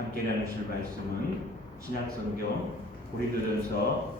함께 나누실 말씀은 신약성경 고린도전서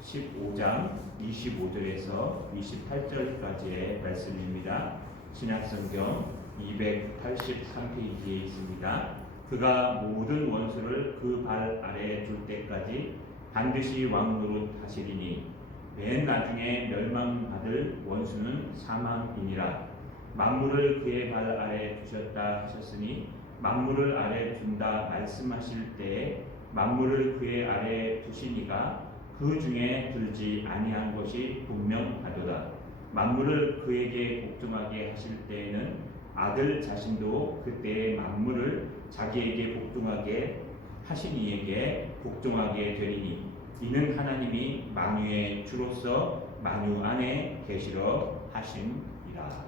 15장 25절에서 28절까지의 말씀입니다. 신약성경 283페이지에 있습니다. 그가 모든 원수를 그 발 아래에 둘 때까지 반드시 왕노릇 하시리니 맨 나중에 멸망받을 원수는 사망이니라. 만물을 그의 발 아래에 두셨다 하셨으니 만물을 아래에 둔다 말씀하실 때에 만물을 그의 아래에 두시니가 그 중에 들지 아니한 것이 분명하도다. 만물을 그에게 복종하게 하실 때에는 아들 자신도 그때의 만물을 자기에게 복종하게 하신 이에게 복종하게 되리니 이는 하나님이 만유의 주로서 만유 안에 계시러 하심이라.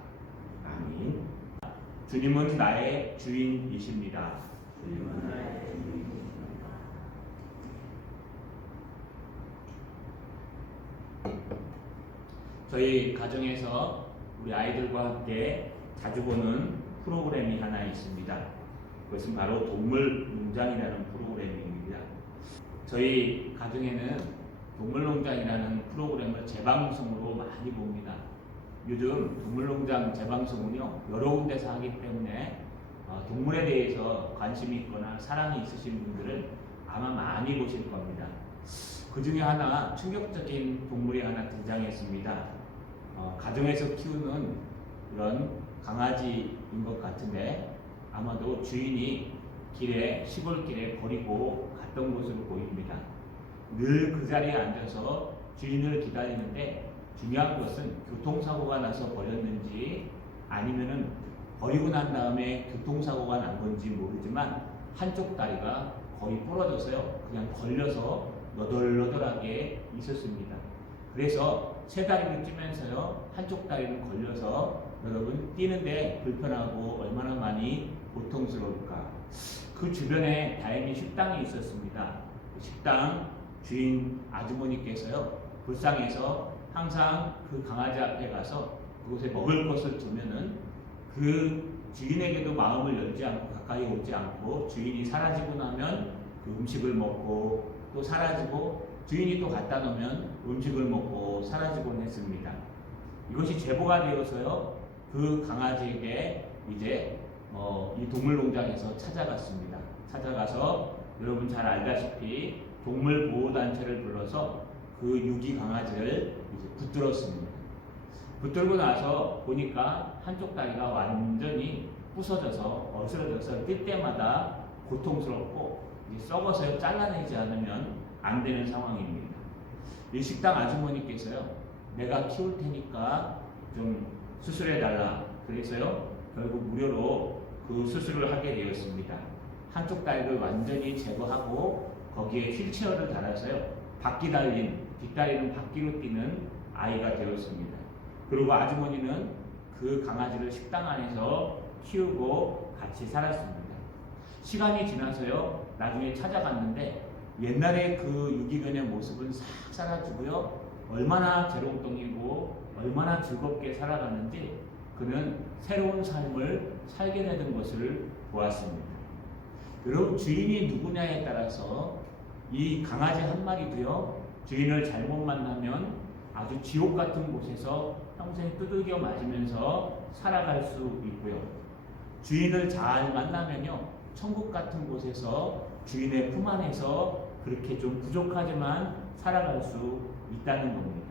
아멘. 주님은 나의 주인이십니다. 주님은 나의 주인이십니다. 저희 가정에서 우리 아이들과 함께 자주 보는 프로그램이 하나 있습니다. 그것은 바로 동물농장이라는 프로그램입니다. 저희 가정에는 동물농장이라는 프로그램을 재방송으로 많이 봅니다. 요즘 동물농장 재방송은요 여러 군데서 하기 때문에 동물에 대해서 관심이 있거나 사랑이 있으신 분들은 아마 많이 보실 겁니다. 그 중에 하나 충격적인 동물이 하나 등장했습니다. 가정에서 키우는 이런 강아지인 것 같은데 아마도 주인이 시골길에 버리고 갔던 것으로 보입니다. 늘 그 자리에 앉아서 주인을 기다리는데 중요한 것은 교통사고가 나서 버렸는지 아니면은 버리고 난 다음에 교통사고가 난 건지 모르지만 한쪽 다리가 거의 부러져서요 그냥 걸려서 너덜너덜하게 있었습니다. 그래서 세 다리를 찌면서요 한쪽 다리는 걸려서 여러분 뛰는데 불편하고 얼마나 많이 고통스러울까. 그 주변에 다행히 식당이 있었습니다. 식당 주인 아주머니께서요 불쌍해서 항상 그 강아지 앞에 가서 그곳에 먹을 것을 두면은 그 주인에게도 마음을 열지 않고 가까이 오지 않고 주인이 사라지고 나면 그 음식을 먹고 또 사라지고 주인이 또 갖다 놓으면 음식을 먹고 사라지곤 했습니다. 이것이 제보가 되어서요 그 강아지에게 이제 이 동물농장에서 찾아갔습니다. 찾아가서 여러분 잘 알다시피 동물보호단체를 불러서 그 유기 강아지를 이제 붙들었습니다. 붙들고 나서 보니까 한쪽 다리가 완전히 부서져서 어스러져서 뛸 때마다 고통스럽고 이제 썩어서 잘라내지 않으면 안 되는 상황입니다. 이 식당 아주머니께서요 내가 키울 테니까 좀 수술해달라 그래서요 결국 무료로 그 수술을 하게 되었습니다. 한쪽 다리를 완전히 제거하고 거기에 휠체어를 달아서요 바퀴 달린 뒷다리는 바퀴로 뛰는 아이가 되었습니다. 그리고 아주머니는 그 강아지를 식당 안에서 키우고 같이 살았습니다. 시간이 지나서요 나중에 찾아갔는데 옛날에 그 유기견의 모습은 싹 사라지고요 얼마나 재롱동이고 얼마나 즐겁게 살아가는지 그는 새로운 삶을 살게 되는 것을 보았습니다. 여러분 주인이 누구냐에 따라서 이 강아지 한 마리도요 주인을 잘못 만나면 아주 지옥 같은 곳에서 평생 두들겨 맞으면서 살아갈 수 있고요 주인을 잘 만나면요 천국 같은 곳에서 주인의 품 안에서 그렇게 좀 부족하지만 살아갈 수 있다는 겁니다.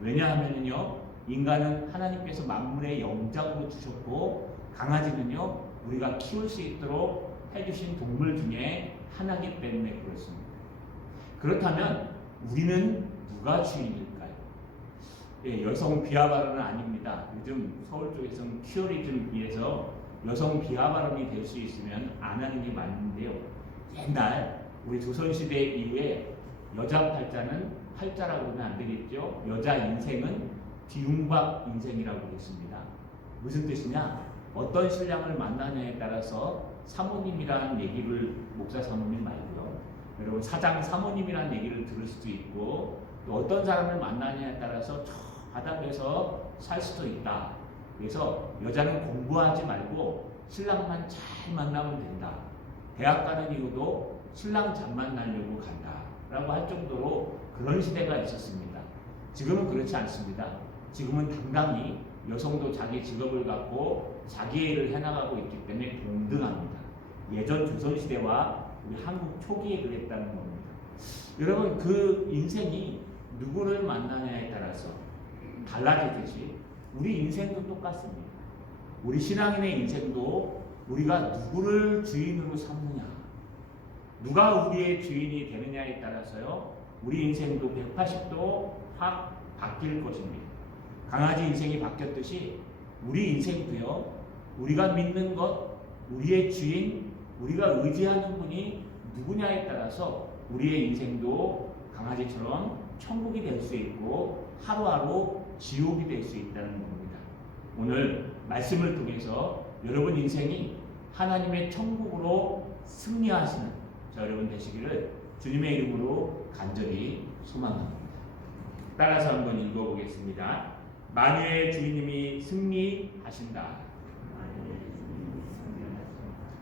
왜냐하면요 인간은 하나님께서 만물의 영장으로 주셨고 강아지는요 우리가 키울 수 있도록 해주신 동물 중에 하나이기 때문에 그렇습니다. 그렇다면 우리는 누가 주인일까요? 예, 여성 비하 발언은 아닙니다. 요즘 서울 쪽에서는 큐어리즘에서 여성 비하 발언이 될 수 있으면 안 하는 게 맞는데요. 옛날 우리 조선시대 이후에 여자 팔자는 팔자라고 하면 안 되겠죠. 여자 인생은 뒤움박 인생이라고 했습니다. 무슨 뜻이냐? 어떤 신랑을 만나냐에 따라서 사모님이라는 얘기를 목사 사모님 말고요. 여러분 사장 사모님이라는 얘기를 들을 수도 있고 또 어떤 사람을 만나냐에 따라서 저 바닥에서 살 수도 있다. 그래서 여자는 공부하지 말고 신랑만 잘 만나면 된다. 대학 가는 이유도 신랑 잠만 나려고 간다라고 할 정도로 그런 시대가 있었습니다. 지금은 그렇지 않습니다. 지금은 당당히 여성도 자기 직업을 갖고 자기의 일을 해나가고 있기 때문에 동등합니다. 예전 조선시대와 우리 한국 초기에 그랬다는 겁니다. 여러분, 그 인생이 누구를 만나냐에 따라서 달라지듯이 우리 인생도 똑같습니다. 우리 신앙인의 인생도 우리가 누구를 주인으로 삼느냐, 누가 우리의 주인이 되느냐에 따라서요, 우리 인생도 180도 확 바뀔 것입니다. 강아지 인생이 바뀌었듯이 우리 인생도요, 우리가 믿는 것, 우리의 주인, 우리가 의지하는 분이 누구냐에 따라서 우리의 인생도 강아지처럼 천국이 될 수 있고 하루하루 지옥이 될 수 있다는 겁니다. 오늘 말씀을 통해서 여러분 인생이 하나님의 천국으로 승리하시는 저 여러분 되시기를 주님의 이름으로 간절히 소망합니다. 따라서 한번 읽어보겠습니다. 만유의 주님이 승리하신다.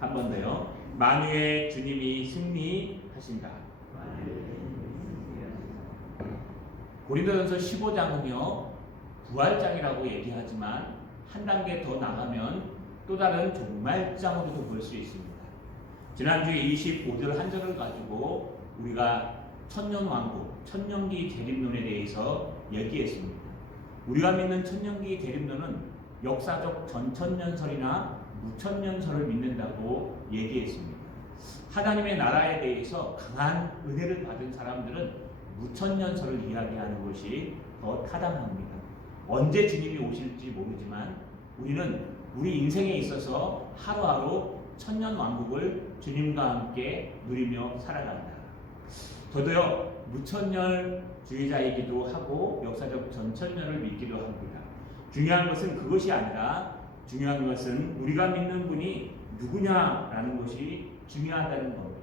한 번 더요. 만유의 주님이 승리하신다. 고린도전서 15장은요, 부활장이라고 얘기하지만 한 단계 더 나가면 또 다른 종말장으로도 볼 수 있습니다. 지난주에 25절 한 절을 가지고 우리가 천년왕국, 천년기 대립론에 대해서 얘기했습니다. 우리가 믿는 천년기 대립론은 역사적 전천년설이나 무천년설을 믿는다고 얘기했습니다. 하나님의 나라에 대해서 강한 은혜를 받은 사람들은 무천년설을 이야기하는 것이 더 타당합니다. 언제 주님이 오실지 모르지만 우리는 우리 인생에 있어서 하루하루 천년왕국을 주님과 함께 누리며 살아간다. 저도요, 무천년주의자이기도 하고 역사적 전천년을 믿기도 합니다. 중요한 것은 그것이 아니라 중요한 것은 우리가 믿는 분이 누구냐라는 것이 중요하다는 겁니다.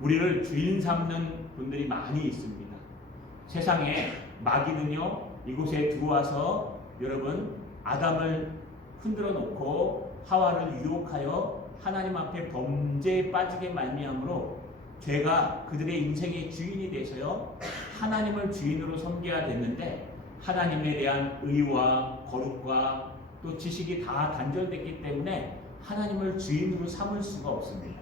우리를 주인 삼는 분들이 많이 있습니다. 세상에 마귀는요, 이곳에 들어와서 여러분 아담을 흔들어 놓고 하와를 유혹하여 하나님 앞에 범죄에 빠지게 말미암으로 죄가 그들의 인생의 주인이 돼서요, 하나님을 주인으로 섬겨야 됐는데 하나님에 대한 의와 거룩과 또 지식이 다 단절됐기 때문에 하나님을 주인으로 삼을 수가 없습니다.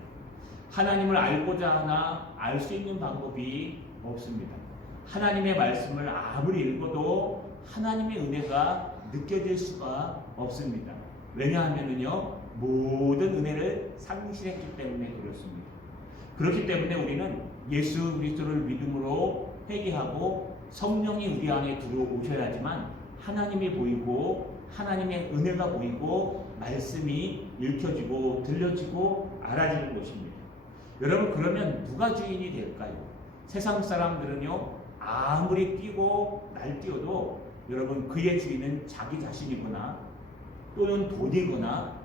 하나님을 알고자 하나 알 수 있는 방법이 없습니다. 하나님의 말씀을 아무리 읽어도 하나님의 은혜가 느껴질 수가 없습니다. 왜냐하면요, 모든 은혜를 상실했기 때문에 그렇습니다. 그렇기 때문에 우리는 예수 그리스도를 믿음으로 회개하고 성령이 우리 안에 들어오셔야지만 하나님이 보이고 하나님의 은혜가 보이고 말씀이 읽혀지고 들려지고 알아지는 것입니다. 여러분, 그러면 누가 주인이 될까요? 세상 사람들은요, 아무리 뛰고 날뛰어도 여러분 그의 주인은 자기 자신이거나 또는 돈이거나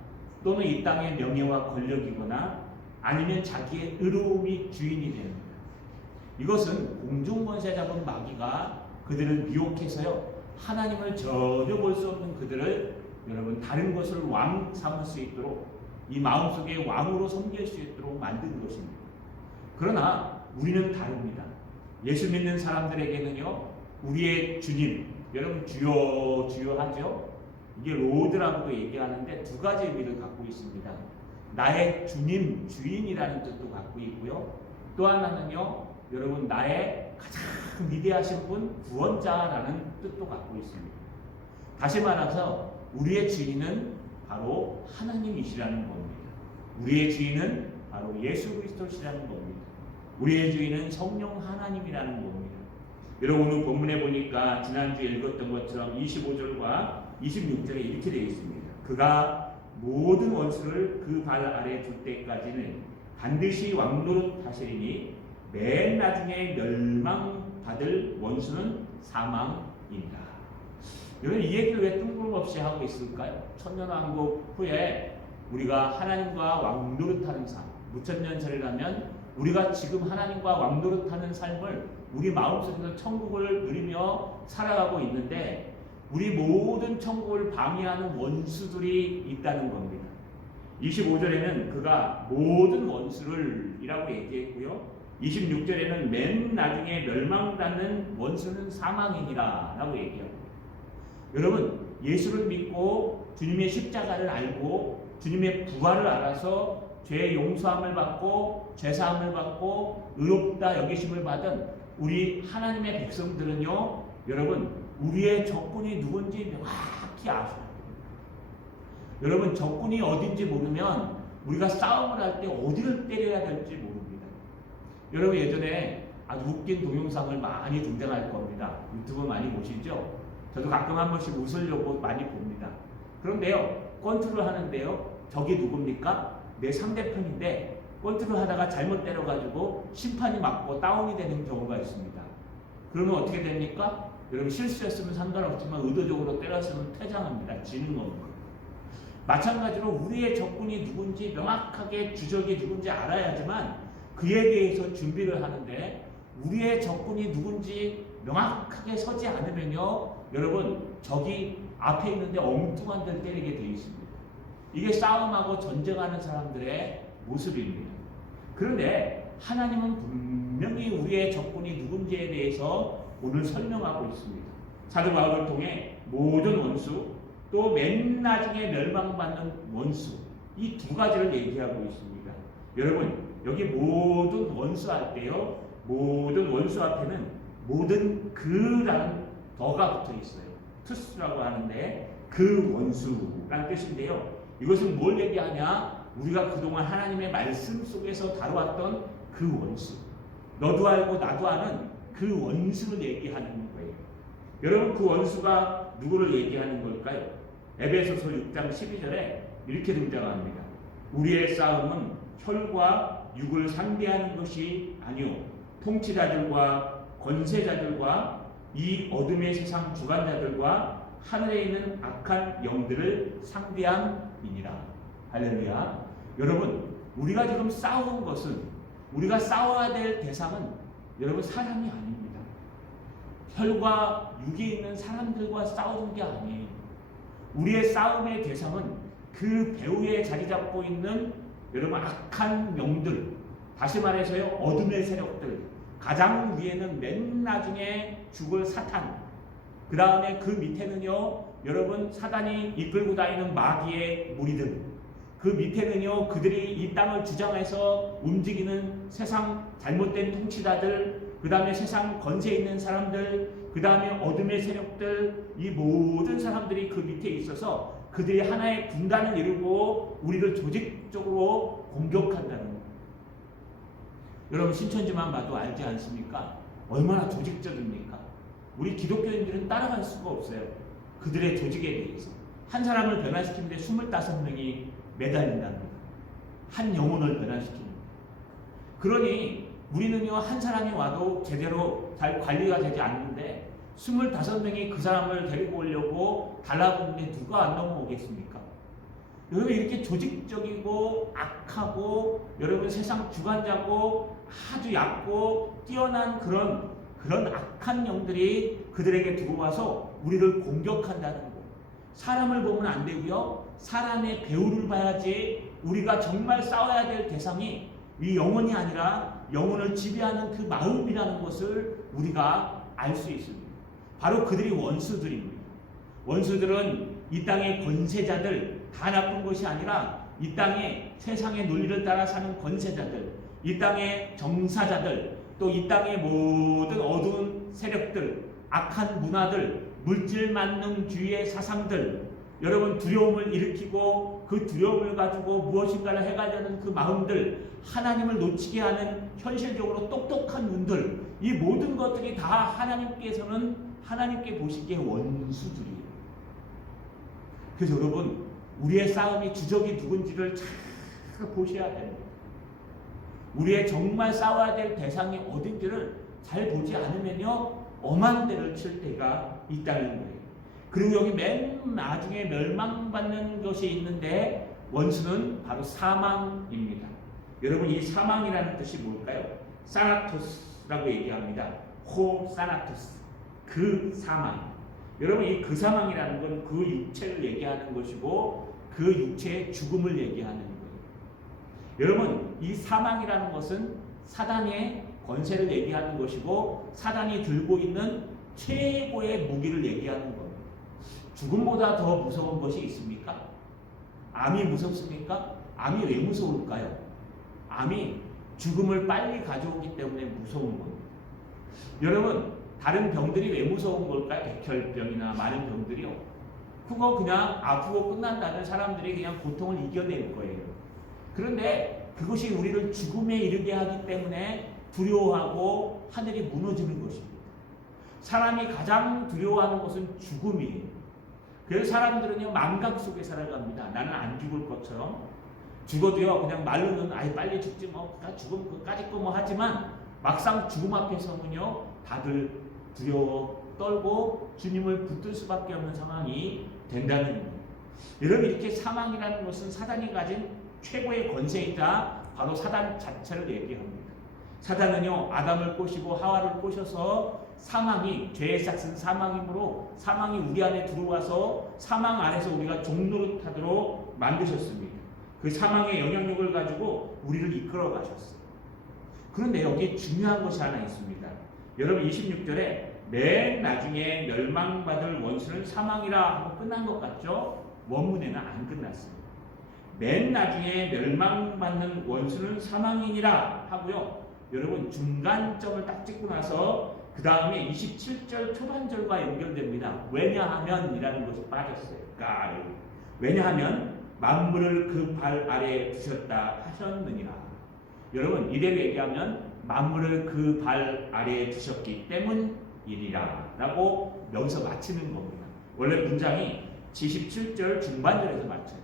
또는 이 땅의 명예와 권력이거나 아니면 자기의 의로움이 주인이 됩니다. 이것은 공중권세 잡은 마귀가 그들을 미혹해서요, 하나님을 전혀 볼 수 없는 그들을 여러분 다른 것을 왕 삼을 수 있도록 이 마음속에 왕으로 섬길 수 있도록 만든 것입니다. 그러나 우리는 다릅니다. 예수 믿는 사람들에게는요, 우리의 주님, 여러분 주여 주여 하죠. 이게 로드라고도 얘기하는데 두 가지 의미를 갖고 있습니다. 나의 주님, 주인이라는 뜻도 갖고 있고요. 또 하나는요, 여러분 나의 가장 위대하신 분, 구원자라는 뜻도 갖고 있습니다. 다시 말해서 우리의 주인은 바로 하나님이시라는 겁니다. 우리의 주인은 바로 예수 그리스도시라는 겁니다. 우리의 주인은 성령 하나님이라는 겁니다. 여러분 오늘 본문에 보니까 지난주에 읽었던 것처럼 25절과 26절에 이렇게 되어 있습니다. 그가 모든 원수를 그 발 아래 둘 때까지는 반드시 왕노릇 하시리니 맨 나중에 멸망받을 원수는 사망입니다. 여러분 이 얘기를 왜 뜬금없이 하고 있을까요? 천년왕국 후에 우리가 하나님과 왕노릇하는 삶, 무천년설이라면 우리가 지금 하나님과 왕노릇하는 삶을 우리 마음속에서 천국을 누리며 살아가고 있는데 우리 모든 천국을 방해하는 원수들이 있다는 겁니다. 25절에는 그가 모든 원수를 이라고 얘기했고요. 26절에는 맨 나중에 멸망받는 원수는 사망이니라 라고 얘기합니다. 여러분, 예수를 믿고 주님의 십자가를 알고 주님의 부활을 알아서 죄의 용서함을 받고 죄사함을 받고 의롭다 여기심을 받은 우리 하나님의 백성들은요, 여러분, 우리의 적군이 누군지 명확히 아셔야 됩니다. 여러분, 적군이 어딘지 모르면 우리가 싸움을 할 때 어디를 때려야 될지 모릅니다. 여러분, 예전에 아주 웃긴 동영상을 많이 등장할 겁니다. 유튜브 많이 보시죠? 저도 가끔 한 번씩 웃으려고 많이 봅니다. 그런데요, 권투를 하는데요, 적이 누굽니까? 내 상대편인데 권투를 하다가 잘못 때려가지고 심판이 맞고 다운이 되는 경우가 있습니다. 그러면 어떻게 됩니까? 여러분, 실수했으면 상관없지만 의도적으로 때렸으면 퇴장합니다. 지는 겁니다. 마찬가지로 우리의 적군이 누군지 명확하게 주적이 누군지 알아야지만 그에 대해서 준비를 하는데, 우리의 적군이 누군지 명확하게 서지 않으면요, 여러분, 적이 앞에 있는데 엉뚱한 데를 때리게 되어 있습니다. 이게 싸움하고 전쟁하는 사람들의 모습입니다. 그런데 하나님은 분명히 우리의 적군이 누군지에 대해서 오늘 설명하고 있습니다. 사도 바울을 통해 모든 원수, 또 맨 나중에 멸망받는 원수, 이 두 가지를 얘기하고 있습니다. 여러분, 여기 모든 원수 할 때요, 모든 원수 앞에는 모든 그라는 더가 붙어 있어요. 투스라고 하는데 그 원수라는 뜻인데요. 이것은 뭘 얘기하냐? 우리가 그동안 하나님의 말씀 속에서 다루었던 그 원수, 너도 알고 나도 아는 그 원수를 얘기하는 거예요. 여러분, 그 원수가 누구를 얘기하는 걸까요? 에베소서 6장 12절에 이렇게 등장합니다. 우리의 싸움은 혈과 육을 상대하는 것이 아니요 통치자들과 권세자들과 이 어둠의 세상 주관자들과 하늘에 있는 악한 영들을 상대함이니라. 할렐루야. 여러분, 우리가 지금 싸우는 것은, 우리가 싸워야 될 대상은 여러분 사람이 아닙니다. 혈과 육에 있는 사람들과 싸우는 게 아니에요. 우리의 싸움의 대상은 그 배후에 자리 잡고 있는 여러분 악한 영들, 다시 말해서요, 어둠의 세력들, 가장 위에는 맨 나중에 죽을 사탄, 그 다음에 그 밑에는요, 여러분 사단이 이끌고 다니는 마귀의 무리들, 그 밑에는요, 그들이 이 땅을 주장해서 움직이는 세상 잘못된 통치자들, 그 다음에 세상 권세 있는 사람들, 그 다음에 어둠의 세력들, 이 모든 사람들이 그 밑에 있어서 그들이 하나의 군단을 이루고 우리를 조직적으로 공격한다는 거예요. 여러분, 신천지만 봐도 알지 않습니까? 얼마나 조직적입니까? 우리 기독교인들은 따라갈 수가 없어요. 그들의 조직에 대해서. 한 사람을 변화시키는데 25명이 매달린답니다. 한 영혼을 변화시키는. 그러니 우리는요, 한 사람이 와도 제대로 잘 관리가 되지 않는데 25명이 그 사람을 데리고 오려고 달라붙는데 누가 안 넘어오겠습니까? 여러분, 이렇게 조직적이고 악하고 여러분 세상 주관자고 아주 얕고 뛰어난 그런 악한 영들이 그들에게 들어와서 우리를 공격한다는 거. 사람을 보면 안 되고요, 사람의 배후를 봐야지. 우리가 정말 싸워야 될 대상이 이 영혼이 아니라 영혼을 지배하는 그 마음이라는 것을 우리가 알 수 있습니다. 바로 그들이 원수들입니다. 원수들은 이 땅의 권세자들, 다 나쁜 것이 아니라 이 땅의 세상의 논리를 따라 사는 권세자들, 이 땅의 정사자들, 또 이 땅의 모든 어두운 세력들, 악한 문화들, 물질 만능주의의 사상들, 여러분 두려움을 일으키고 그 두려움을 가지고 무엇인가를 해가려는 그 마음들, 하나님을 놓치게 하는 현실적으로 똑똑한 눈들, 이 모든 것들이 다 하나님께 보시기에 원수들이에요. 그래서 여러분, 우리의 싸움이 주적이 누군지를 잘 보셔야 됩니다. 우리의 정말 싸워야 될 대상이 어딘지를 잘 보지 않으면요, 엄한 데를 칠 때가 있다는 거예요. 그리고 여기 맨 나중에 멸망받는 것이 있는데 원수는 바로 사망입니다. 여러분, 이 사망이라는 뜻이 뭘까요? 사나토스라고 얘기합니다. 호 사나토스, 그 사망. 여러분, 이 그 사망이라는 건 그 육체를 얘기하는 것이고 그 육체의 죽음을 얘기하는 거예요. 여러분, 이 사망이라는 것은 사단의 권세를 얘기하는 것이고 사단이 들고 있는 최고의 무기를 얘기하는 겁니다. 죽음보다 더 무서운 것이 있습니까? 암이 무섭습니까? 암이 왜 무서울까요? 암이 죽음을 빨리 가져오기 때문에 무서운 겁니다. 여러분, 다른 병들이 왜 무서운 걸까요? 백혈병이나 많은 병들이요. 그거 그냥 아프고 끝난다는 사람들이 그냥 고통을 이겨낼 거예요. 그런데 그것이 우리를 죽음에 이르게 하기 때문에 두려워하고 하늘이 무너지는 것입니다. 사람이 가장 두려워하는 것은 죽음이에요. 그래서 사람들은요, 망각 속에 살아갑니다. 나는 안 죽을 것처럼. 죽어도요, 그냥 말로는 아예 빨리 죽지 뭐, 다 죽음 그까짓 거 뭐 하지만 막상 죽음 앞에 서면요, 다들 두려워 떨고 주님을 붙들 수밖에 없는 상황이 된다는 겁니다. 여러분, 이렇게 사망이라는 것은 사단이 가진 최고의 권세이자 바로 사단 자체를 얘기합니다. 사단은요, 아담을 꼬시고 하와를 꼬셔서 사망이, 죄의 싹은 사망이므로 사망이 우리 안에 들어와서 사망 안에서 우리가 종노릇하도록 만드셨습니다. 그 사망의 영향력을 가지고 우리를 이끌어 가셨어요. 그런데 여기 중요한 것이 하나 있습니다. 여러분, 26절에 맨 나중에 멸망받을 원수는 사망이라 하고 끝난 것 같죠? 원문에는 안 끝났습니다. 맨 나중에 멸망받는 원수는 사망이니라 하고요. 여러분, 중간점을 딱 찍고 나서 그 다음에 27절 초반절과 연결됩니다. 왜냐하면 이라는 것이 빠졌어요. 왜냐하면 만물을 그 발 아래에 두셨다 하셨느니라. 여러분, 이대로 얘기하면 만물을 그 발 아래에 두셨기 때문이니라 라고 여기서 마치는 겁니다. 원래 문장이 27절 중반절에서 마쳐요.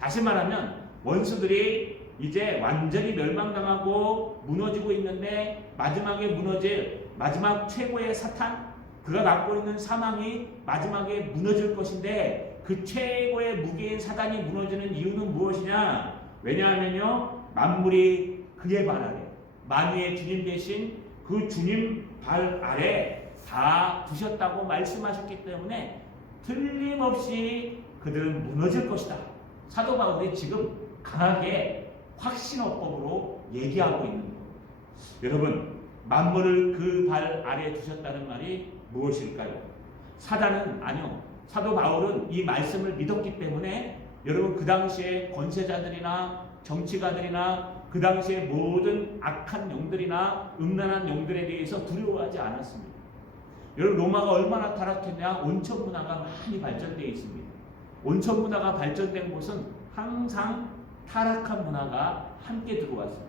다시 말하면 원수들이 이제 완전히 멸망당하고 무너지고 있는데 마지막에 무너질 마지막 최고의 사탄, 그가 갖고 있는 사망이 마지막에 무너질 것인데 그 최고의 무게인 사단이 무너지는 이유는 무엇이냐? 왜냐하면요, 만물이 그의 발 아래, 만유의 주님 대신 그 주님 발 아래 다 두셨다고 말씀하셨기 때문에 틀림없이 그들은 무너질 것이다. 사도 바울이 지금 강하게 확신어법으로 얘기하고 있는 겁니다. 여러분, 만물을 그 발 아래에 두셨다는 말이 무엇일까요? 사단은 아니요. 사도 바울은 이 말씀을 믿었기 때문에 여러분, 그 당시에 권세자들이나 정치가들이나 그 당시에 모든 악한 영들이나 음란한 영들에 대해서 두려워하지 않았습니다. 여러분, 로마가 얼마나 타락했냐? 온천 문화가 많이 발전되어 있습니다. 온천 문화가 발전된 곳은 항상 타락한 문화가 함께 들어왔습니다.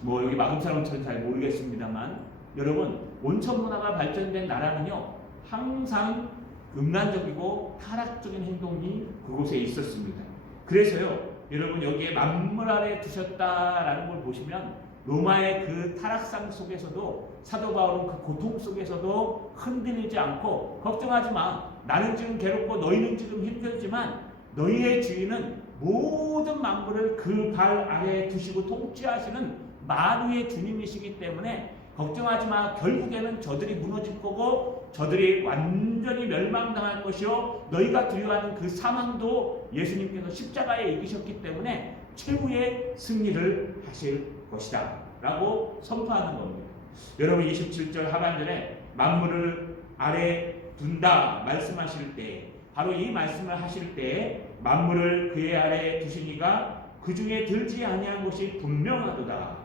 뭐 여기 마금사 온천은 잘 모르겠습니다만 여러분, 온천 문화가 발전된 나라는요, 항상 음란적이고 타락적인 행동이 그곳에 있었습니다. 그래서요, 여러분, 여기에 만물 아래 두셨다라는 걸 보시면 로마의 그 타락상 속에서도 사도 바울은 그 고통 속에서도 흔들리지 않고 걱정하지 마. 나는 지금 괴롭고 너희는 지금 힘들지만 너희의 주인은 모든 만물을 그 발 아래에 두시고 통치하시는 만유의 주님이시기 때문에 걱정하지 마. 결국에는 저들이 무너질 거고 저들이 완전히 멸망당할 것이요, 너희가 두려워하는 그 사망도 예수님께서 십자가에 이기셨기 때문에 최후의 승리를 하실 것이다 라고 선포하는 겁니다. 여러분, 27절 하반절에 만물을 아래 둔다 말씀하실 때, 바로 이 말씀을 하실 때 만물을 그의 아래에 두시니가 그 중에 들지 아니한 것이 분명하도다.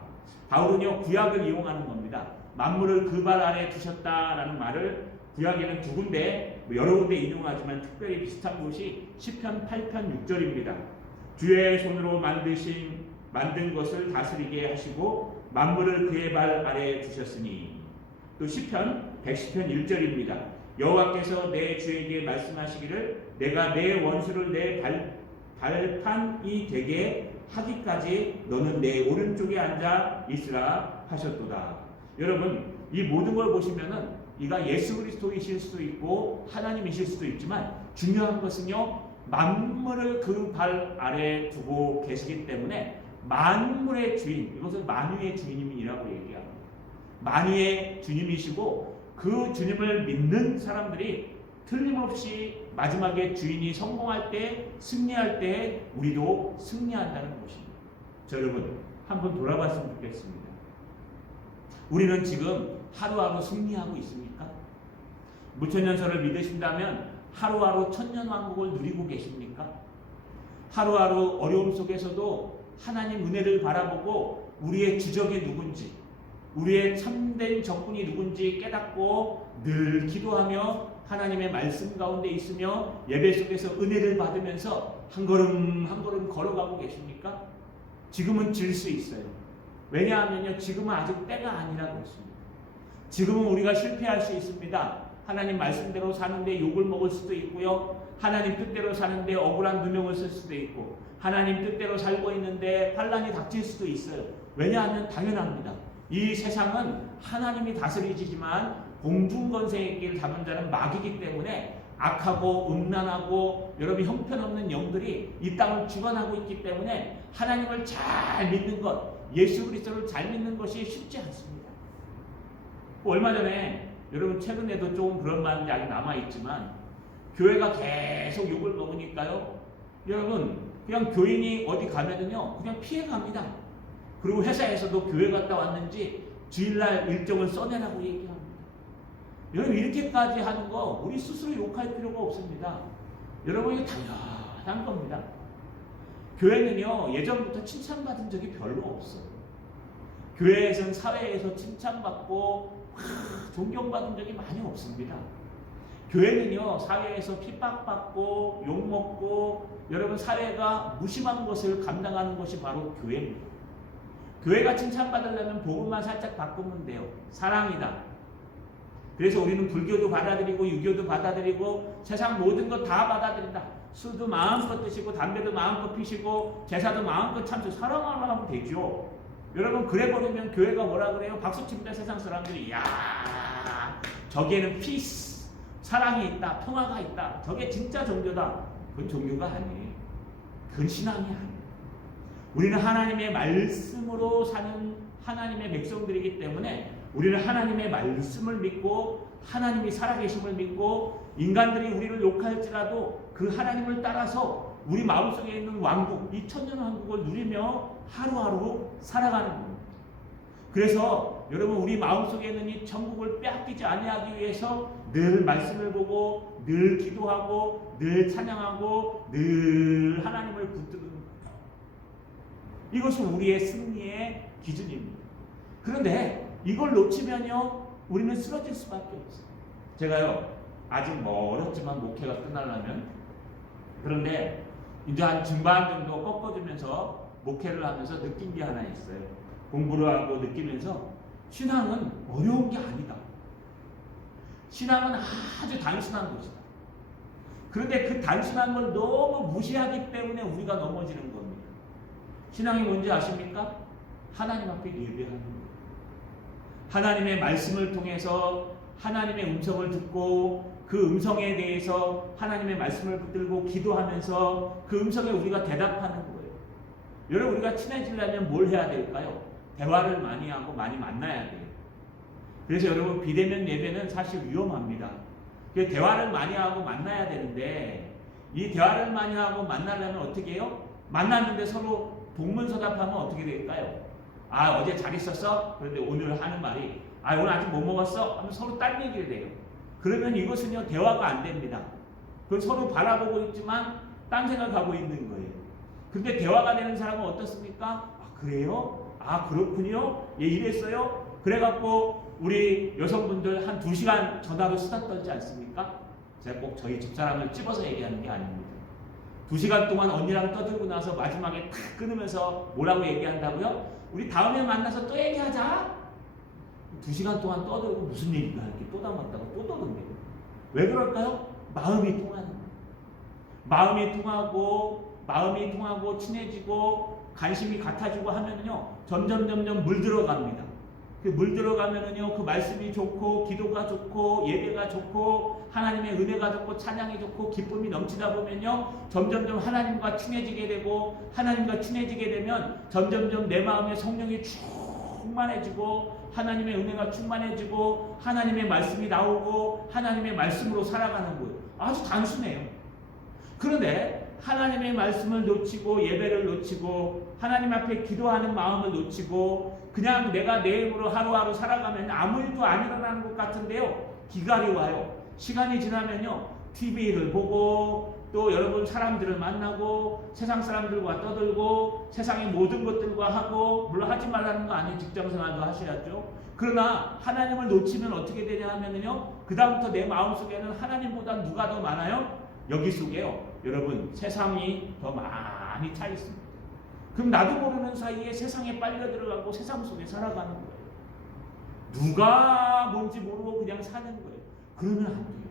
바울은요, 구약을 이용하는 겁니다. 만물을 그 발 아래에 두셨다라는 말을 구약에는 두 군데, 여러 군데 인용하지만 특별히 비슷한 곳이 시편 8편 6절입니다. 주의 손으로 만든 것을 다스리게 하시고 만물을 그의 발 아래에 두셨으니. 또 시편 110편 1절입니다. 여호와께서 내 주에게 말씀하시기를 내가 내 원수를 내 발판이 되게 하기까지 너는 내 오른쪽에 앉아 있으라 하셨도다. 여러분, 이 모든 걸 보시면은 이가 예수 그리스도이실 수도 있고 하나님이실 수도 있지만 중요한 것은요, 만물을 그 발 아래에 두고 계시기 때문에 만물의 주인, 이것을 만유의 주님이라고 얘기합니다. 만유의 주님이시고 그 주님을 믿는 사람들이 틀림없이 마지막에 주인이 성공할 때, 승리할 때 우리도 승리한다는 것입니다. 저 여러분 한번 돌아봤으면 좋겠습니다. 우리는 지금 하루하루 승리하고 있습니까? 무천년설을 믿으신다면 하루하루 천년왕국을 누리고 계십니까? 하루하루 어려움 속에서도 하나님 은혜를 바라보고 우리의 주적이 누군지, 우리의 참된 적군이 누군지 깨닫고 늘 기도하며 하나님의 말씀 가운데 있으며 예배 속에서 은혜를 받으면서 한 걸음 한 걸음 걸어가고 계십니까? 지금은 질 수 있어요. 왜냐하면요, 지금은 아직 때가 아니라고 했습니다. 지금은 우리가 실패할 수 있습니다. 하나님 말씀대로 사는데 욕을 먹을 수도 있고요, 하나님 뜻대로 사는데 억울한 누명을 쓸 수도 있고, 하나님 뜻대로 살고 있는데 환난이 닥칠 수도 있어요. 왜냐하면 당연합니다. 이 세상은 하나님이 다스리지만 공중권세의 길 잡은 자는 마귀이기 때문에 악하고 음란하고 여러분 형편없는 영들이 이 땅을 주관하고 있기 때문에 하나님을 잘 믿는 것, 예수 그리스도를 잘 믿는 것이 쉽지 않습니다. 얼마 전에 여러분 최근에도 조금 그런 말이 아직 남아있지만 교회가 계속 욕을 먹으니까요, 여러분 그냥 교인이 어디 가면은요 그냥 피해갑니다. 그리고 회사에서도 교회 갔다 왔는지 주일날 일정을 써내라고 얘기합니다. 여러분 이렇게까지 하는 거 우리 스스로 욕할 필요가 없습니다. 여러분 이거 당연한 겁니다. 교회는요 예전부터 칭찬받은 적이 별로 없어요. 교회에서는 사회에서 칭찬받고 존경받은 적이 많이 없습니다. 교회는요 사회에서 핍박받고 욕먹고 여러분 사회가 무심한 것을 감당하는 것이 바로 교회입니다. 교회가 칭찬받으려면 복음만 살짝 바꾸면 돼요. 사랑이다. 그래서 우리는 불교도 받아들이고 유교도 받아들이고 세상 모든 것 다 받아들인다. 술도 마음껏 드시고 담배도 마음껏 피시고 제사도 마음껏 참고 사랑하려 하면 되죠. 여러분 그래 버리면 교회가 뭐라 그래요? 박수칩니다. 세상 사람들이. 야, 저기에는 피스, 사랑이 있다, 평화가 있다. 저게 진짜 종교다. 그건 종교가 아니에요. 그건 신앙이 아니에요. 우리는 하나님의 말씀으로 사는 하나님의 백성들이기 때문에 우리는 하나님의 말씀을 믿고 하나님이 살아계심을 믿고 인간들이 우리를 욕할지라도 그 하나님을 따라서 우리 마음속에 있는 왕국, 이 천년왕국을 누리며 하루하루 살아가는 겁니다. 그래서 여러분 우리 마음속에 있는 이 천국을 빼앗기지 아니하기 위해서 늘 말씀을 보고 늘 기도하고 늘 찬양하고 늘 하나님을 붙드는 거예요. 이것이 우리의 승리의 기준입니다. 그런데 이걸 놓치면요 우리는 쓰러질 수밖에 없어요. 제가요 아직 멀었지만 목회가 끝나려면, 그런데 이제 한 중반 정도 꺾어주면서 목회를 하면서 느낀 게 하나 있어요. 공부를 하고 느끼면서 신앙은 어려운 게 아니다. 신앙은 아주 단순한 것이다. 그런데 그 단순한 걸 너무 무시하기 때문에 우리가 넘어지는 겁니다. 신앙이 뭔지 아십니까? 하나님 앞에 예배하는 거예요. 하나님의 말씀을 통해서 하나님의 음성을 듣고 그 음성에 대해서 하나님의 말씀을 붙들고 기도하면서 그 음성에 우리가 대답하는 거예요. 여러분 우리가 친해지려면 뭘 해야 될까요? 대화를 많이 하고 많이 만나야 돼요. 그래서 여러분 비대면 예배는 사실 위험합니다. 대화를 많이 하고 만나야 되는데 이 대화를 많이 하고 만나려면 어떻게 해요? 만났는데 서로 동문서답하면 어떻게 될까요? 아 어제 잘 있었어? 그런데 오늘 하는 말이 아 오늘 아직 뭐 먹었어? 하면 서로 딴 얘기를 해요. 그러면 이것은요 대화가 안 됩니다. 그건 서로 바라보고 있지만 딴 생각하고 있는 거예요. 근데 대화가 되는 사람은 어떻습니까? 아 그래요? 아 그렇군요? 예 이랬어요? 그래갖고 우리 여성분들 한 2시간 전화로 수다 떨지 않습니까? 제가 꼭 저희 집사람을 찝어서 얘기하는 게 아닙니다. 2시간 동안 언니랑 떠들고 나서 마지막에 탁 끊으면서 뭐라고 얘기한다고요? 우리 다음에 만나서 또 얘기하자. 2시간 동안 떠들고 무슨 얘기가 이렇게 또 담았다고 또 떠든대요. 왜 그럴까요? 마음이 통하는 거예요. 마음이 통하고 친해지고 관심이 같아지고 하면요 점점 물 들어갑니다. 물 들어가면은요 그 말씀이 좋고 기도가 좋고 예배가 좋고 하나님의 은혜가 좋고 찬양이 좋고 기쁨이 넘치다 보면요 점점 하나님과 친해지게 되고, 하나님과 친해지게 되면 점점 내 마음에 성령이 충만해지고 하나님의 은혜가 충만해지고 하나님의 말씀이 나오고 하나님의 말씀으로 살아가는 거예요. 아주 단순해요. 그런데 하나님의 말씀을 놓치고 예배를 놓치고 하나님 앞에 기도하는 마음을 놓치고 그냥 내가 내 힘으로 하루하루 살아가면 아무 일도 안 일어나는 것 같은데요. 기갈이 와요. 시간이 지나면요. TV를 보고 또 여러분 사람들을 만나고 세상 사람들과 떠들고 세상의 모든 것들과 하고 물론 하지 말라는 거 아니에요. 직장생활도 하셔야죠. 그러나 하나님을 놓치면 어떻게 되냐 하면요. 그 다음부터 내 마음속에는 하나님보다 누가 더 많아요? 여기 속에요. 여러분 세상이 더 많이 차 있습니다. 그럼 나도 모르는 사이에 세상에 빨려 들어가고 세상 속에 살아가는 거예요. 누가 뭔지 모르고 그냥 사는 거예요. 그러면 안 돼요.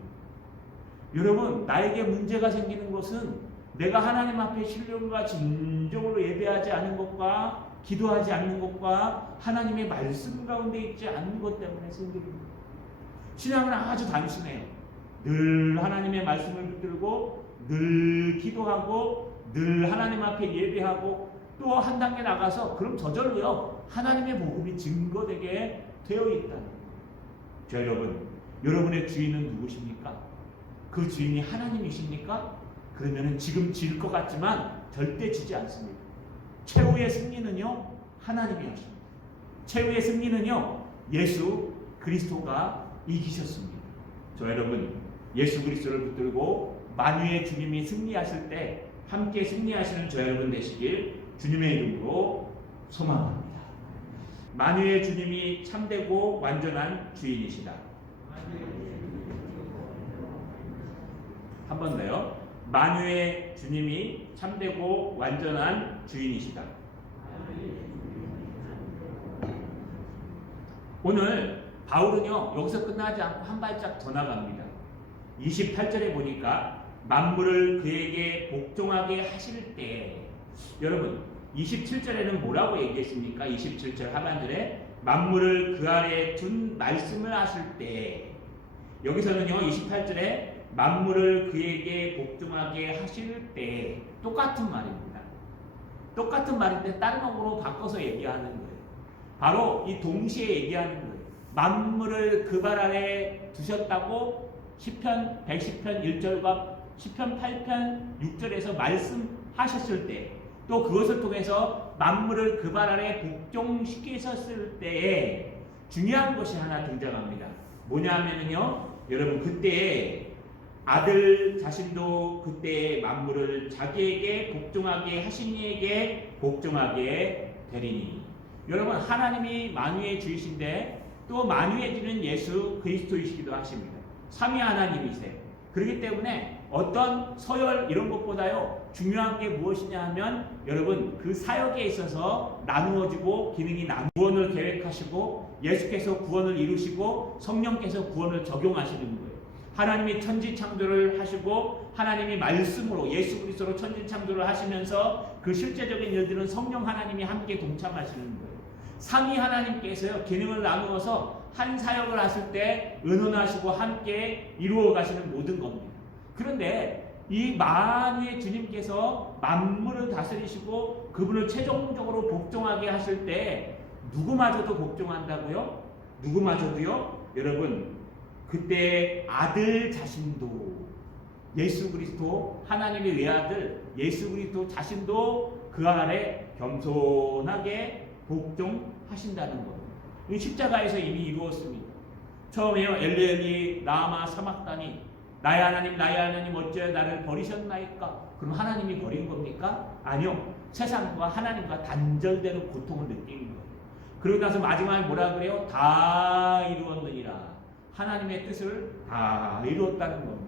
여러분 나에게 문제가 생기는 것은 내가 하나님 앞에 신령과 진정으로 예배하지 않은 것과 기도하지 않는 것과 하나님의 말씀 가운데 있지 않는 것 때문에 생기는 거예요. 신앙은 아주 단순해요. 늘 하나님의 말씀을 붙들고 늘 기도하고 늘 하나님 앞에 예배하고 또 한 단계 나가서 그럼 저절로요 하나님의 복음이 증거되게 되어 있다는 거예요. 자 여러분, 여러분의 주인은 누구십니까? 그 주인이 하나님이십니까? 그러면 지금 질 것 같지만 절대 지지 않습니다. 최후의 승리는요 하나님이 하십니다. 최후의 승리는요 예수 그리스도가 이기셨습니다. 저 여러분 예수 그리스도를 붙들고 만유의 주님이 승리하실 때 함께 승리하시는 저 여러분 되시길 주님의 이름으로 소망합니다. 만유의 주님이 참되고 완전한 주인이시다. 한 번 더요. 만유의 주님이 참되고 완전한 주인이시다. 오늘 바울은요 여기서 끝나지 않고 한 발짝 더 나갑니다. 28절에 보니까 만물을 그에게 복종하게 하실 때, 여러분 27절에는 뭐라고 얘기했습니까? 27절 하반절에 만물을 그 아래에 둔 말씀을 하실 때, 여기서는요 28절에 만물을 그에게 복종하게 하실 때 똑같은 말입니다. 똑같은 말인데 다른 어구로 바꿔서 얘기하는 거예요. 바로 이 동시에 얘기하는 거예요. 만물을 그 발 아래 두셨다고 시편 110편 1절과 시편 8편 6절에서 말씀하셨을 때, 또 그것을 통해서 만물을 그 발 아래 복종시키셨을 때에 중요한 것이 하나 등장합니다. 뭐냐 하면은요 여러분 그때 아들 자신도 그때 만물을 자기에게 복종하게 하신 이에게 복종하게 되리니. 여러분 하나님이 만유의 주이신데 또 만유의 주는 예수 그리스도이시기도 하십니다. 삼위 하나님이세요. 그렇기 때문에 어떤 서열 이런 것보다요 중요한 게 무엇이냐 하면 여러분 그 사역에 있어서 나누어지고 기능이 구원을 계획하시고 예수께서 구원을 이루시고 성령께서 구원을 적용하시는 거예요. 하나님이 천지 창조를 하시고 하나님이 말씀으로 예수 그리스도로 천지 창조를 하시면서 그 실제적인 일들은 성령 하나님이 함께 동참하시는 거예요. 삼위 하나님께서요 기능을 나누어서 한 사역을 하실 때 의논하시고 함께 이루어 가시는 모든 겁니다. 그런데 이 만유의 주님께서 만물을 다스리시고 그분을 최종적으로 복종하게 하실 때 누구마저도 복종한다고요? 누구마저도요? 여러분 그때 아들 자신도 예수 그리스도 하나님의 외아들 예수 그리스도 자신도 그 아래 겸손하게 복종하신다는 거예요. 이 십자가에서 이미 이루었습니다. 처음에요 엘리엘리 라마 사막다니 나의 하나님 어찌하여 나를 버리셨나이까? 그럼 하나님이 버린 겁니까? 아니요. 세상과 하나님과 단절되는 고통을 느끼는 거예요. 그러고 나서 마지막에 뭐라 그래요? 다 이루었느니라. 하나님의 뜻을 다 이루었다는 겁니다.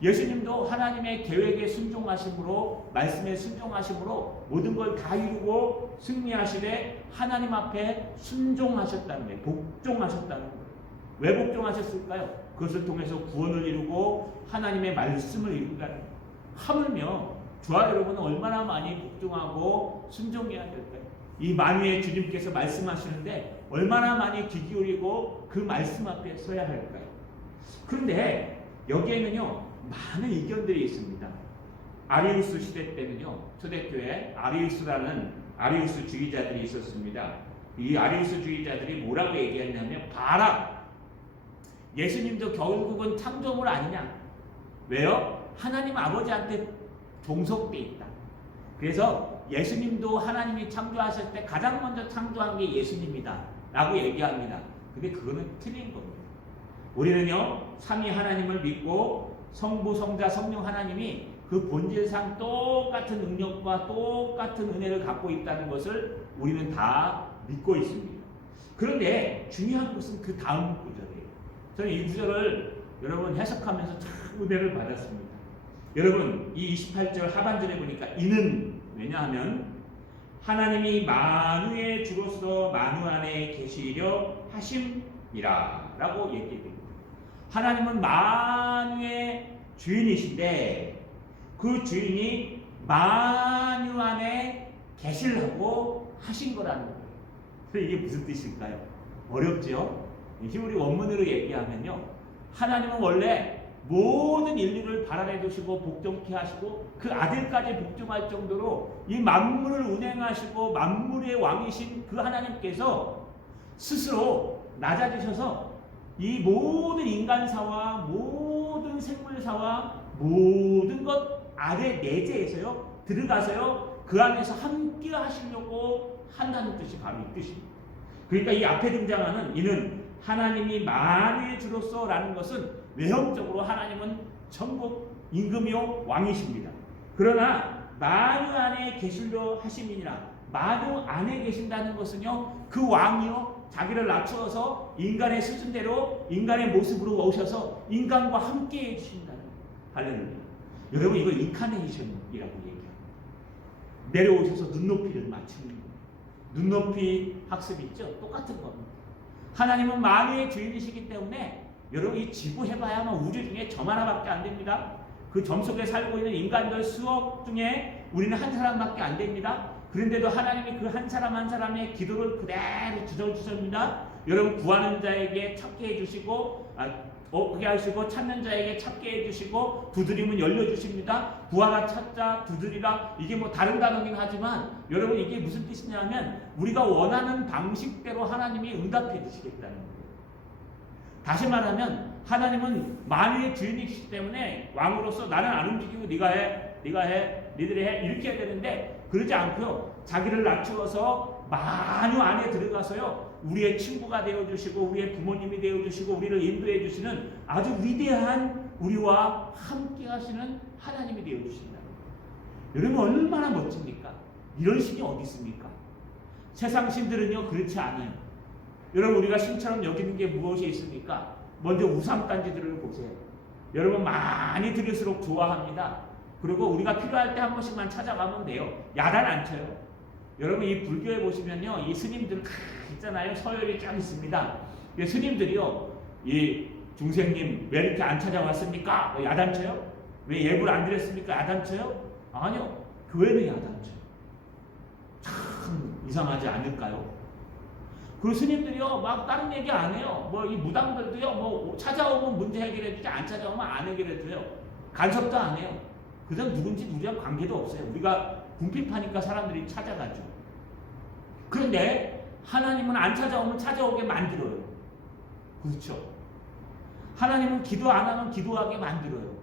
예수님도 하나님의 계획에 순종하심으로 말씀에 순종하심으로 모든 걸 다 이루고 승리하시되 하나님 앞에 순종하셨다는 거예요. 복종하셨다는 거예요. 왜 복종하셨을까요? 그것을 통해서 구원을 이루고 하나님의 말씀을 이룬다는 거예요. 하물며 저와 여러분은 얼마나 많이 복종하고 순종해야 될까요? 이 만유의 주님께서 말씀하시는데 얼마나 많이 귀 기울이고 그 말씀 앞에 서야 할까요? 그런데 여기에는요 많은 의견들이 있습니다. 아리우스 시대 때는요 초대교회 아리우스라는 아리우스주의자들이 있었습니다. 이 아리우스주의자들이 뭐라고 얘기했냐면 봐라 예수님도 결국은 창조물 아니냐? 왜요? 하나님 아버지한테 종속돼 있다. 그래서 예수님도 하나님이 창조하실 때 가장 먼저 창조한 게 예수님이다 라고 얘기합니다. 근데 그거는 틀린 겁니다. 우리는요 삼위 하나님을 믿고 성부, 성자, 성령 하나님이 그 본질상 똑같은 능력과 똑같은 은혜를 갖고 있다는 것을 우리는 다 믿고 있습니다. 그런데 중요한 것은 그 다음 구절이에요. 저는 이 구절을 여러분 해석하면서 참 은혜를 받았습니다. 여러분 이 28절 하반절에 보니까 이는 왜냐하면 하나님이 만유의 주로서 만유 안에 계시려 하심이라 라고 얘기됩니다. 하나님은 만유의 주인이신데 그 주인이 만유 안에 계시려고 하신 거라는 거예요. 그래서 이게 무슨 뜻일까요? 어렵죠? 히브리 원문으로 얘기하면요 하나님은 원래 모든 인류를 발안해 두시고 복종케 하시고 그 아들까지 복종할 정도로 이 만물을 운행하시고 만물의 왕이신 그 하나님께서 스스로 낮아지셔서 이 모든 인간사와 모든 생물사와 모든 것 아래 내재해서요 들어가서요 그 안에서 함께 하시려고 한다는 뜻이 바로 이 뜻입니다. 그러니까 이 앞에 등장하는 이는 하나님이 만유의 주로서 라는 것은 외형적으로 하나님은 천국 임금이요 왕이십니다. 그러나 만유 안에 계시려 하심이니라. 만유 안에 계신다는 것은요 그 왕이요 자기를 낮추어서 인간의 수준대로 인간의 모습으로 오셔서 인간과 함께 해주신다는 거예요. 할렐루야. 여러분 이거 인카네이션이라고 얘기합니다. 내려오셔서 눈높이를 맞추는 거예요. 눈높이 학습 있죠? 똑같은 겁니다. 하나님은 만유의 주인이시기 때문에 여러분 이 지구 해봐야만 우주 중에 점 하나밖에 안 됩니다. 그 점 속에 살고 있는 인간들 수억 중에 우리는 한 사람밖에 안 됩니다. 그런데도 하나님이 그 한 사람 한 사람의 기도를 그대로 주셔줍니다. 여러분 구하는 자에게 찾게 해주시고 그게 하시고 찾는 자에게 찾게 해주시고 두드리면 열려주십니다. 구하라 찾자 두드리라 이게 뭐 다른 단어긴 하지만 여러분 이게 무슨 뜻이냐면 우리가 원하는 방식대로 하나님이 응답해 주시겠다는 거예요. 다시 말하면 하나님은 만유의 주인이시기 때문에 왕으로서 나는 안 움직이고 네가 해 니들이 해 이렇게 해야 되는데 그러지 않고요 자기를 낮추어서 만유 안에 들어가서요 우리의 친구가 되어주시고 우리의 부모님이 되어주시고 우리를 인도해 주시는 아주 위대한 우리와 함께 하시는 하나님이 되어주신다. 여러분 얼마나 멋집니까? 이런 신이 어디 있습니까? 세상 신들은요 그렇지 않아요. 여러분 우리가 신처럼 여기는 게 무엇이 있습니까? 먼저 우상단지들을 보세요. 여러분 많이 들을수록 좋아합니다. 그리고 우리가 필요할 때 한 번씩만 찾아가면 돼요. 야단 안 쳐요. 여러분 이 불교에 보시면요 이 스님들 있잖아요. 서열이 쫙 있습니다. 이 스님들이요 이 중생님 왜 이렇게 안 찾아왔습니까? 야단 쳐요? 왜 예불 안 드렸습니까? 야단 쳐요? 아니요. 교회는 야단 쳐요. 참 이상하지 않을까요? 그 스님들이요 막 다른 얘기 안 해요. 뭐 이 무당들도요 뭐 찾아오면 문제 해결해 주지 안 찾아오면 안 해결해 줘요. 간섭도 안 해요. 그다음 누군지 우리랑 관계도 없어요. 우리가 궁핍하니까 사람들이 찾아가죠. 그런데 하나님은 안 찾아오면 찾아오게 만들어요. 그렇죠? 하나님은 기도 안 하면 기도하게 만들어요.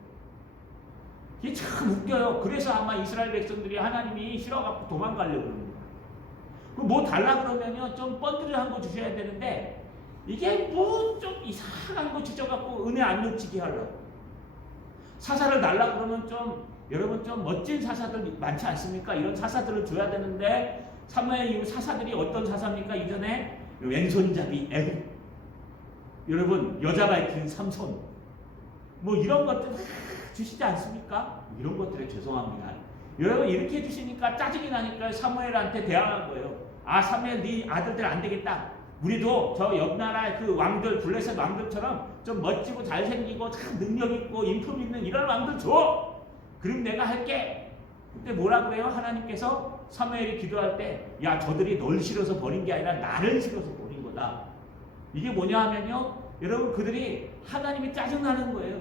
이게 참 웃겨요. 그래서 아마 이스라엘 백성들이 하나님이 싫어갖고 도망가려고 그럽니다. 뭐 달라 그러면요 좀 번들한 거 주셔야 되는데 이게 뭐 좀 이상한 거 주셔갖고 은혜 안 놓치게 하려고 사사를 달라 그러면 좀 여러분 좀 멋진 사사들 많지 않습니까? 이런 사사들을 줘야 되는데 사무엘 이후 사사들이 어떤 사사입니까? 이전에 왼손잡이 애굽 여러분 여자 밝힌 삼손 뭐 이런 것들 주시지 않습니까? 이런 것들에 죄송합니다. 여러분 이렇게 해주시니까 짜증이 나니까 사무엘한테 대항한 거예요. 아 사무엘 네 아들들 안 되겠다. 우리도 저 옆나라 그 왕들 블레셋 왕들처럼 좀 멋지고 잘생기고 참 능력 있고 인품 있는 이런 왕들 줘. 그럼 내가 할게. 그때 뭐라 그래요? 하나님께서 사무엘이 기도할 때 야 저들이 널 싫어서 버린 게 아니라 나를 싫어서 버린 거다. 이게 뭐냐 하면요 여러분 그들이 하나님이 짜증나는 거예요.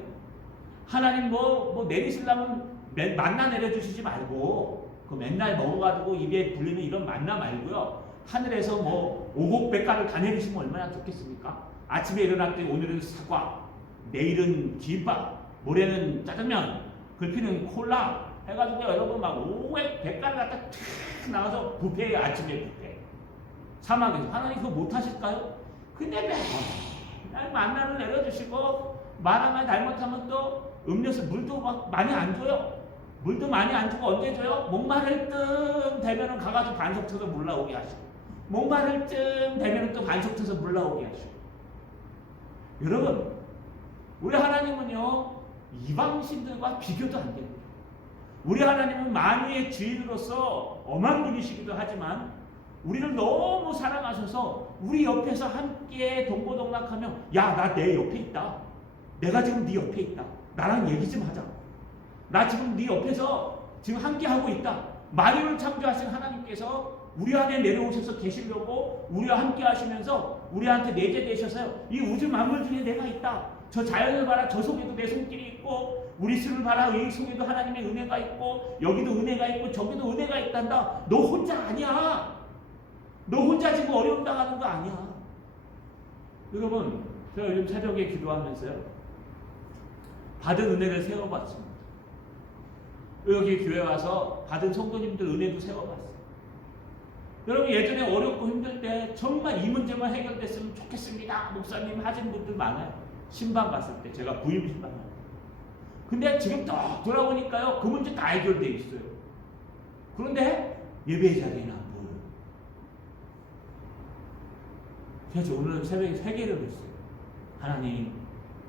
하나님 뭐 내리시려면 만나 내려주시지 말고 그 맨날 먹어가지고 입에 불리는 이런 만나 말고요. 하늘에서 뭐 오곡백과를 다 내리시면 얼마나 좋겠습니까? 아침에 일어날 때 오늘은 사과, 내일은 김밥, 모레는 짜장면, 글피는 콜라 해가지고 여러분 막 500, 100가지 갖다 탁 나와서 뷔페에 아침에 뷔페. 사막에서 하나님 그거 못하실까요? 근데 맨날 만나를 내려주시고 말하면 잘못하면 또 음료수 물도 막 많이 안 줘요. 물도 많이 안 주고 언제 줘요? 목마를 뜸 되면은 가가지고 반석 쳐서 물 나오게 하시고 목마를 뜸 되면은 또 반석 쳐서 물 나오게 하시고. 여러분 우리 하나님은요 이방신들과 비교도 안 됩니다. 우리 하나님은 만유의 주인으로서 엄한 분이시기도 하지만 우리를 너무 사랑하셔서 우리 옆에서 함께 동고동락하며 야, 나 내 옆에 있다. 내가 지금 네 옆에 있다. 나랑 얘기 좀 하자. 나 지금 네 옆에서 지금 함께 하고 있다. 만유를 창조하신 하나님께서 우리 안에 내려오셔서 계시려고 우리와 함께 하시면서 우리한테 내재되셔서요. 이 우주 만물 중에 내가 있다. 저 자연을 봐라. 저 속에도 내 손길이 있고 우리 수를 봐라. 이 속에도 하나님의 은혜가 있고 여기도 은혜가 있고 저기도 은혜가 있단다. 너 혼자 아니야. 너 혼자 지금 어려움 당하는 거 아니야. 여러분 제가 요즘 새벽에 기도하면서요. 받은 은혜를 세워봤습니다. 여기 교회 와서 받은 성도님들 은혜도 세워봤어요. 여러분 예전에 어렵고 힘들 때 정말 이 문제만 해결됐으면 좋겠습니다. 목사님 하신 분들 많아요. 신방 갔을 때 제가 부임 신방 갔을 때. 근데 지금 딱 돌아보니까요. 그 문제 다 해결되어 있어요. 그런데 예배 자리에는 안 보여요. 그래서 오늘 새벽에 회개를 했어요. 하나님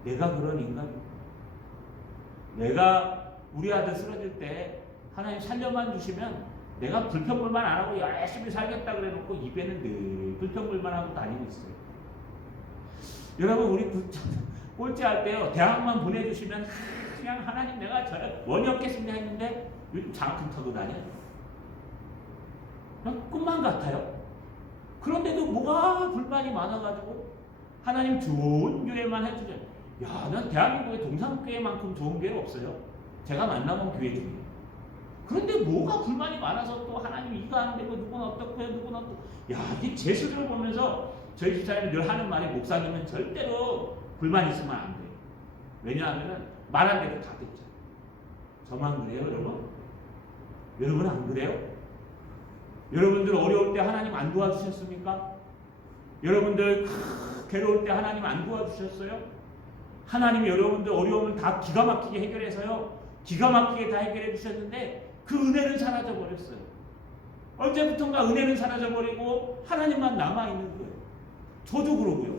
내가 그런 인간입니다. 내가 우리 아들 쓰러질 때 하나님 살려만 주시면 내가 불평불만 안 하고 열심히 살겠다 그래 놓고 입에는 늘 불평불만 하고 다니고 있어요. 여러분 우리 꼴찌할 때요. 대학만 보내주시면 그냥 하나님 내가 원이 없겠습니다 했는데 요즘 장학금 타고 다녀요. 그냥 꿈만 같아요. 그런데도 뭐가 불만이 많아가지고 하나님 좋은 교회만 해주죠. 야, 난 대한민국에 동산교회만큼 좋은 교회 없어요. 제가 만나본 교회 중에. 그런데 뭐가 불만이 많아서 또 하나님 이거 안 되고 누구는 어떻고 누구는 어떻고. 야, 이 제수를 보면서 저희 집사님이 늘 하는 말이 목사님은 절대로 불만 있으면 안 돼요. 왜냐하면 말한 대로 다 듣죠. 저만 그래요, 여러분? 여러분 안 그래요? 여러분들 어려울 때 하나님 안 도와주셨습니까? 여러분들 괴로울 때 하나님 안 도와주셨어요? 하나님이 여러분들 어려움을 다 기가 막히게 해결해서요. 기가 막히게 다 해결해 주셨는데 그 은혜는 사라져 버렸어요. 언제부턴가 은혜는 사라져 버리고 하나님만 남아 있는 거예요. 저도 그러고요.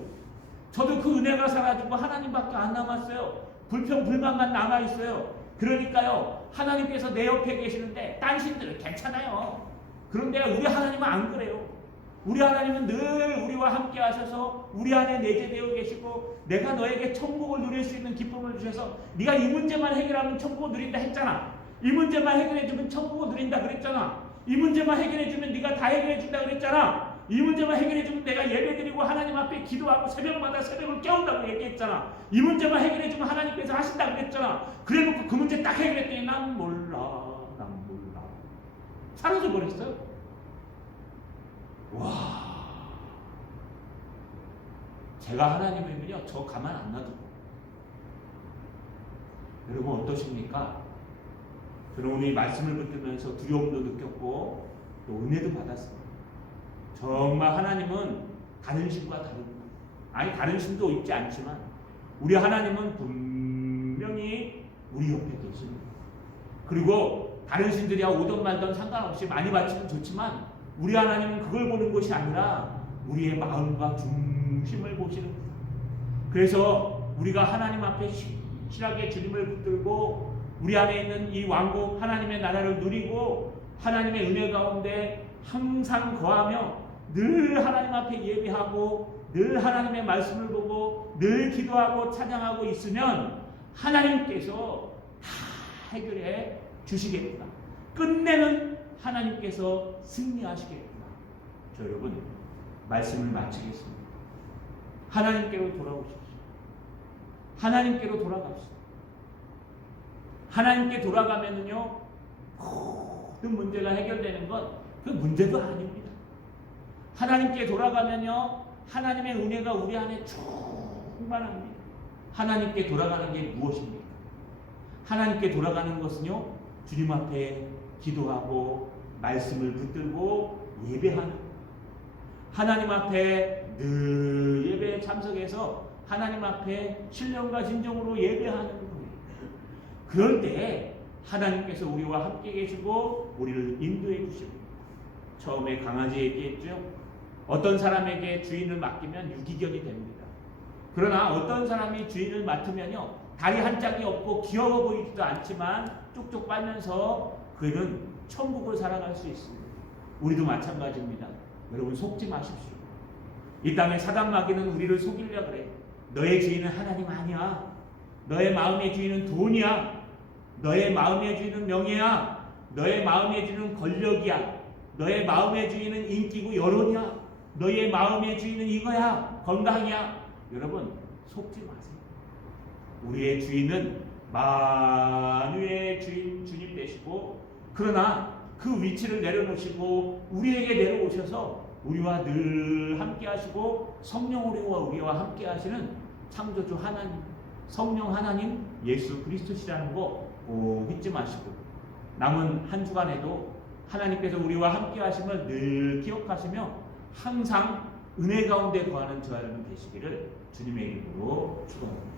저도 그 은혜가 사라지고 하나님밖에 안 남았어요. 불평 불만만 남아 있어요. 그러니까요. 하나님께서 내 옆에 계시는데 딴 신들은 괜찮아요. 그런데 우리 하나님은 안 그래요. 우리 하나님은 늘 우리와 함께 하셔서 우리 안에 내재되어 계시고 내가 너에게 천국을 누릴 수 있는 기쁨을 주셔서 네가 이 문제만 해결하면 천국을 누린다 했잖아. 이 문제만 해결해주면 천국을 누린다 그랬잖아. 이 문제만 해결해주면 네가 다 해결해준다 그랬잖아. 이 문제만 해결해주면 내가 예배드리고 하나님 앞에 기도하고 새벽마다 새벽을 깨운다고 얘기했잖아. 이 문제만 해결해주면 하나님께서 하신다 그랬잖아. 그래놓고 그 문제 딱 해결했더니 난 몰라. 사라져 버렸어요. 와, 제가 하나님이면요 저 가만 안 놔두고. 여러분 어떠십니까? 여러분 이 말씀을 붙들면서 두려움도 느꼈고 또 은혜도 받았습니다. 정말 하나님은 다른 신과 다릅니다. 아니 다른 신도 있지 않지만 우리 하나님은 분명히 우리 옆에 계십니다. 그리고 다른 신들이 오던 말던 상관없이 많이 바치면 좋지만 우리 하나님은 그걸 보는 것이 아니라 우리의 마음과 중심을 보시는 거예요. 그래서 우리가 하나님 앞에 신실하게 주님을 붙들고 우리 안에 있는 이 왕국 하나님의 나라를 누리고 하나님의 은혜 가운데 항상 거하며 늘 하나님 앞에 예배하고 늘 하나님의 말씀을 보고 늘 기도하고 찬양하고 있으면 하나님께서 다 해결해 주시겠구나. 끝내는 하나님께서 승리하시겠구나. 저 여러분 말씀을 마치겠습니다. 하나님께로 돌아오십시오. 하나님께로 돌아갑시다. 하나님께 돌아가면은요 모든 문제가 해결되는 건 그 문제도 아닙니다. 하나님께 돌아가면요 하나님의 은혜가 우리 안에 충만합니다. 하나님께 돌아가는 게 무엇입니까? 하나님께 돌아가는 것은요 주님 앞에 기도하고 말씀을 붙들고 예배하는, 하나님 앞에 늘 예배에 참석해서 하나님 앞에 신령과 진정으로 예배하는 거예요. 그럴 때 하나님께서 우리와 함께 계시고 우리를 인도해 주시고, 처음에 강아지 얘기했죠. 어떤 사람에게 주인을 맡기면 유기견이 됩니다. 그러나 어떤 사람이 주인을 맡으면요, 다리 한 짝이 없고 귀여워 보이지도 않지만 쪽쪽 빨면서 그는 천국을 살아갈 수 있습니다. 우리도 마찬가지입니다. 여러분, 속지 마십시오. 이 땅의 사단 마귀는 우리를 속이려고 그래. 너의 주인은 하나님 아니야. 너의 마음의 주인은 돈이야. 너의 마음의 주인은 명예야. 너의 마음의 주인은 권력이야. 너의 마음의 주인은 인기고 여론이야. 너의 마음의 주인은 이거야. 건강이야. 여러분, 속지 마세요. 우리의 주인은 만유의 주인 주님 되시고, 그러나 그 위치를 내려놓으시고 우리에게 내려오셔서 우리와 늘 함께 하시고 성령으로 우리와 함께 하시는 창조주 하나님, 성령 하나님 예수 그리스도시라는 거 꼭 잊지 마시고, 남은 한 주간에도 하나님께서 우리와 함께 하심을 늘 기억하시며 항상 은혜 가운데 거하는 저 여러분 되시기를 주님의 이름으로 축원합니다.